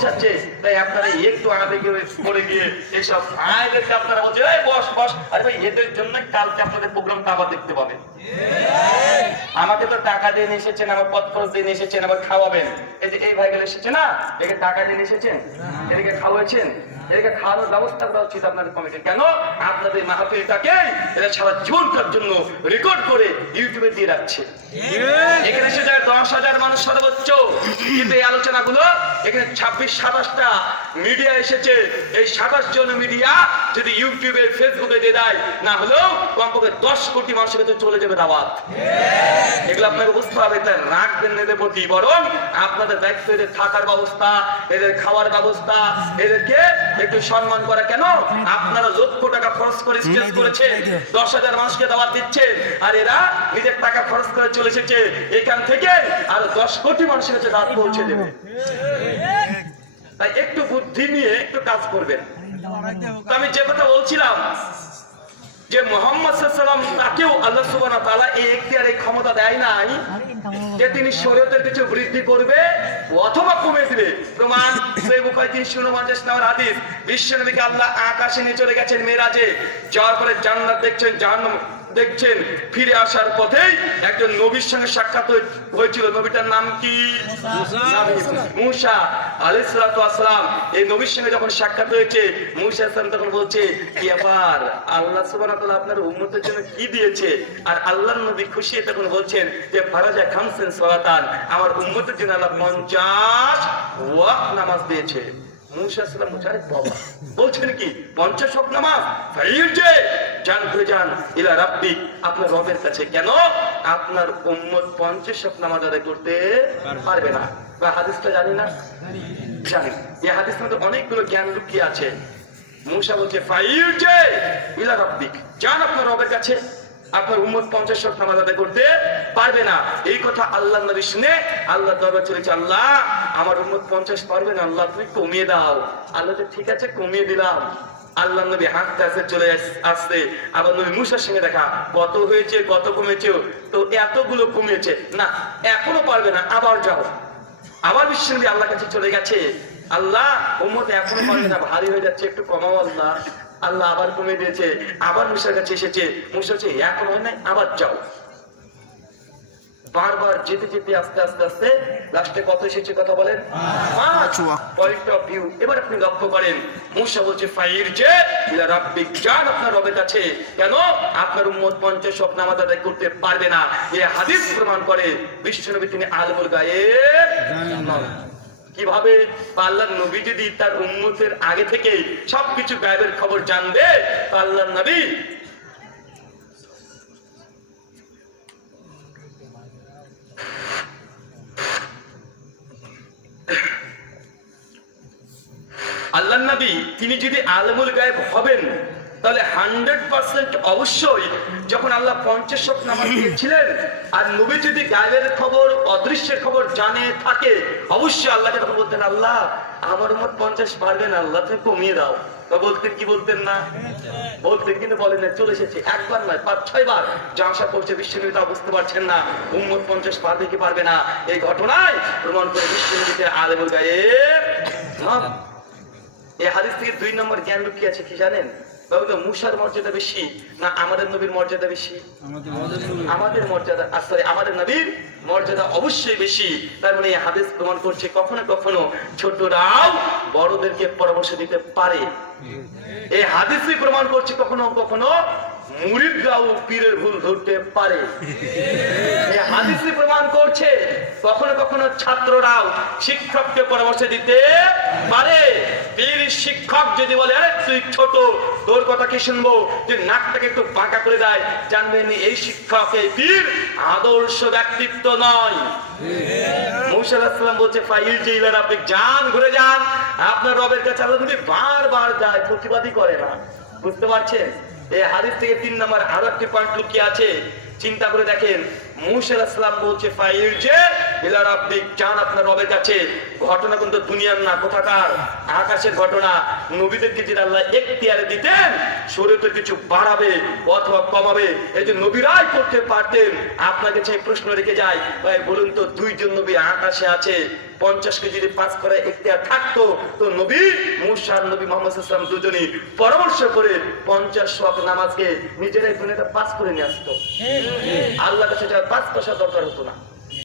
পৌঁছাচ্ছে তাই আপনারা একটু আবেগে পড়ে গিয়ে এইসব আয়দেরকে আপনারা বলছে এই বস বস। আরে ভাই এদের জন্য কালকে আপনাদের আবার দেখতে পাবেন। আমাকে তো টাকা দিয়ে এসেছেন আমার পথ খরচ দিয়ে এসেছেন আবার খাওয়াবেন। এই যে এই ভাইগুলো এসেছে না? একে টাকা দিয়ে এসেছেন? এদিকে খাওয়াচ্ছেন এদিকে খাওয়ানোর ব্যবস্থা করা উচিত আপনাদের কমিটির কেন? আপনাদের মাহফিলটাকে এরা সারা জীবনকার জন্য রেকর্ড করে ইউটিউবে দিয়ে রাখছে। এখানে এসে যায় দশ হাজার মানুষ সর্বোচ্চ। কিন্তু এই আলোচনাগুলো এখানে ছাব্বিশ সাতাশটা মিডিয়া এসেছে। এই সাতাশ জন মিডিয়া যদি ইউটিউবে ফেসবুকে দিয়ে দেয় না হলেও কমপক্ষে দশ কোটি মানুষের কাছে চলে যাবে দাওয়াত। এগুলো আপনাকে বুঝতে হবে তাই রাখবেন এদের প্রতি বরং আপনাদের দায়িত্ব এদের থাকার ব্যবস্থা এদের খাওয়ার ব্যবস্থা এদেরকে একটু সম্মান করা। কেন? আপনারা লক্ষ টাকা খরচ করে স্টেজ করেছে দশ হাজার মানুষকে দাওয়াত দিচ্ছে আর এরা নিজের টাকা খরচ করে চলে এসেছে। এখান থেকে আর দশ কোটি মানুষের কাছে দাঁত পৌঁছে দেবে। তাই একটু বুদ্ধি নিয়ে একটু কাজ করবেন। আমি যে কথা বলছিলাম যে মোহাম্মদ সাল্লাম তাকেও আল্লাহ সুবহানাহু ওয়া তাআলা এই এখতিয়ার এই ক্ষমতা দেয় নাই যে তিনি শরীয়তের কিছু বৃদ্ধি করবে অথবা কমে দিবে। প্রমাণ সেই বুখারী 349 নম্বর হাদিস বিশ্বনবীকে আল্লাহ আকাশে নিয়ে চলে গেছেন মেরাজে যাওয়ার পরে জান্নাত দেখছেন জাহান্নাম। দেখছেন ফিরে আসার পথেই একজন নবীর সঙ্গে সাক্ষাৎ হয়েছিল। নবীটার নাম কি? মুসা। আলাইসালাম এই নবীর সঙ্গে যখন সাক্ষাৎ হয়েছে মুসা আসলাম তখন বলছে কি আবার আল্লাহ সুবহানাহু আপনার উম্মতের জন্য কি দিয়েছে? আর আল্লাহর নবী খুশি তখন বলছেন যে ফারাজা খামসেন সালাতান। আমার উম্মতের জন্য আল্লাহ 50 ওয়াক্ত নামাজ দিয়েছে। মুসা বলছে আরে বাবা। বলছেন কি পঞ্চাশ ওয়াক্ত নামাজ? যান ইলা রাব্বি, আপনার রবের কাছে। কেন? আপনার উম্মত পঞ্চাশ ওয়াক্ত নামাজ আদায় করতে পারবে না। বা হাদিসটা জানি না? জানি। এই হাদিসের মধ্যে অনেকগুলো জ্ঞান লুকিয়ে আছে। মুসা বলছে ইলা রাব্বিক যান আপনার রবের কাছে। আপনার উম্মত পঞ্চাশ ওয়াক্ত নামাজ আদায় করতে পারবে না। এই কথা আল্লাহ নবী শুনে আল্লাহ দরবার চলেছে আল্লাহ, আমার উম্মত পঞ্চাশ পারবে না। আল্লাহ, তুমি কমিয়ে দাও। আল্লাহ ঠিক আছে, কমিয়ে দিলাম। আল্লাহ নবী হাঁটতে হাসতে চলে আস- আসছে। আবার নবী মুসার সঙ্গে দেখা, কত হয়েছে, কত কমেছে, তো এতগুলো কমেছে। না, এখনও পারবে না, আবার যাও। আবার বিশ্বনবী আল্লাহ কাছে চলে গেছে। আল্লাহ, উম্মত এখনও পারবে না, ভারী হয়ে যাচ্ছে, একটু কমাও আল্লাহ। আল্লাহ আবার কমে দিয়েছে, আবার মুসার কাছে এসেছে। মুসা হচ্ছে এখন হয় নাই, আবার যাও। বারবার যেতে যেতে আস্তে আস্তে আস্তে লাস্টে কত এসেছে কথা বলেন? পাঁচ পয়েন্ট অফ ভিউ এবার আপনি লক্ষ্য করেন মুসা বলছে ফাইর যে ইলা রাব্বিক যান আপনার রবের কাছে। কেন? আপনার উম্মত পঞ্চাশ নামাজ আদায় করতে পারবে না। এই হাদিস প্রমাণ করে বিশ্বনবী তিনি আলমুল গায়েব। কীভাবে? পাল্লার নবী যদি তার উম্মতের আগে থেকে সবকিছু গায়েবের খবর জানবে পাল্লার নবী আল্লাহ নবী, তিনি যদি আলমুল গায়েব হবেন, তাহলে হান্ড্রেড পার্সেন্ট অবশ্যই যখন আল্লাহ পঞ্চাশ শোক নামাজ দিয়েছিলেন আর নবী যদি গায়েবের খবর, অদৃশ্যের খবর জানে, থাকে, অবশ্যই আল্লাহকে তখন বলতেন, আল্লাহ, আমার মত পঞ্চাশ পারবেন আল্লাহ, তুমি কমিয়ে দাও। বা বলতেন, কি বলতেন না? বলতেন, কিন্তু বলেন না, চলে এসেছে, একবার নয়, পাঁচ, ছয় বার। করছে বিশ্বনবী তা বুঝতে পারছেন না, উম্মত পঞ্চাশ পারবে কি পারবে না? এই ঘটনায় প্রমাণ করে বিশ্বনবীতে আলেমুল হ্যাঁ এই হাদিস থেকে দুই নম্বর জ্ঞান লুকিয়ে আছে কি জানেন? বাবু মুসার মর্যাদা বেশি না আমাদের নবীর মর্যাদা বেশি? আমাদের মর্যাদা সরি আমাদের নবীর মর্যাদা অবশ্যই বেশি। তার মানে এই হাদিস প্রমাণ করছে কখনো কখনো ছোটরাও বড়দেরকে পরামর্শ দিতে পারে। এই হাদিসই প্রমাণ করছে কখনো কখনো মুরিদরাও পীরের ভুল ধরতে পারে। এই প্রমাণ করছে, কখনো কখনো ছাত্ররাও শিক্ষককে পরামর্শ দিতে পারে। পীর শিক্ষক যদি বলে, "আরে, তুই ছোট, তোর কথা কি শুনব? যে নাকটাকে একটু বাঁকা করে দেয়, জানবেন এই শিক্ষক, এই পীর আদর্শ ব্যক্তিত্ব নয়। মৌসা আলাহিসাল্লাম বলছে, ফাইল জেলার আপনি যান, ঘুরে যান। আপনার রবের কাছে আল্লাহ বারবার যায়, প্রতিবাদই করে না। বুঝতে পারছেন? এই হাদিস থেকে তিন নম্বর আরও একটি পয়েন্ট লুকিয়ে আছে। চিন্তা করে দেখেন, মুসা আলাহিসাল্লাম বলছে, ফাইল যে ইলা রাব্বিক চান আপনার রবের কাছে? ঘটনা কিন্তু দুনিয়ার না কোথাকার? আকাশের ঘটনা। নবীদেরকে আল্লাহ এখতিয়ারে দিতেন শরীরতে কিছু বাড়াবে অথবা কমাবে। এই যে নবীরাই করতে পারতেন প্রশ্ন রেখে যায় ভাই বলুন তো দুইজন নবী আকাশে আছে পঞ্চাশ কেজি পাস করে এখতিয়ার থাকতো তো নবী মুসার নবী মোহাম্মদ ইসলাম দুজনই পরামর্শ করে পঞ্চাশ ওয়াক্ত নামাজকে নিজেরাই দুনিয়াটা পাস করে নিয়ে আসতো। আল্লাহ কাছে এটা পাস কষা দরকার হতো না।